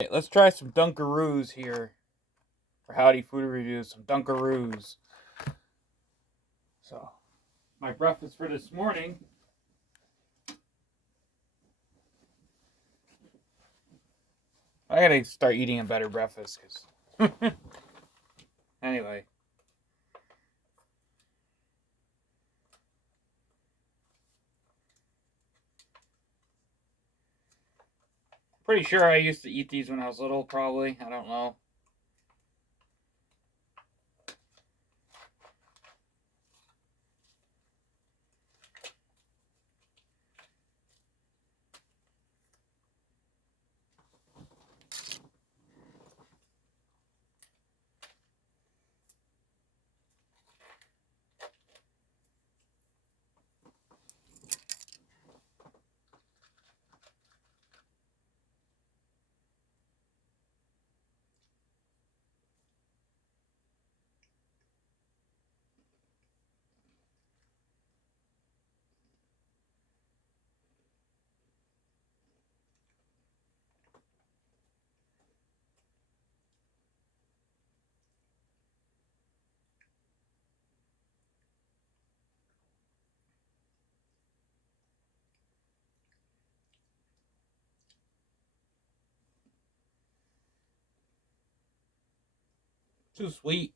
Okay, let's try some Dunkaroos here for Howdy Food Reviews. Some Dunkaroos. So, my breakfast for this morning. I gotta start eating a better breakfast, cause anyway. Pretty sure I used to eat these when I was little, probably. I don't know. Too sweet.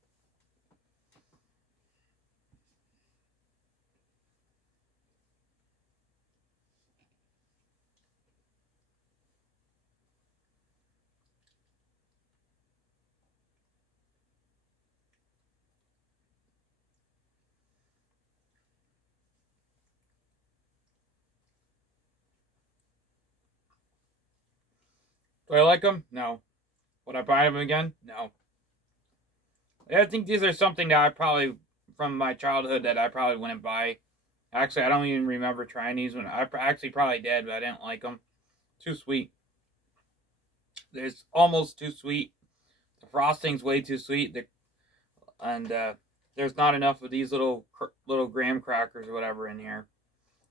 Do I like them? No. Would I buy them again? No. I think these are something that I probably, from my childhood, that I probably wouldn't buy. Actually, I don't even remember trying these when I actually probably did, but I didn't like them. Too sweet. It's almost too sweet. The frosting's way too sweet. And there's not enough of these little graham crackers or whatever in here.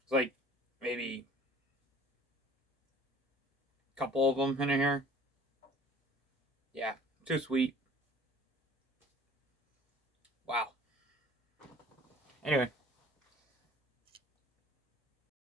It's like maybe a couple of them in here. Yeah, too sweet. Wow. Anyway.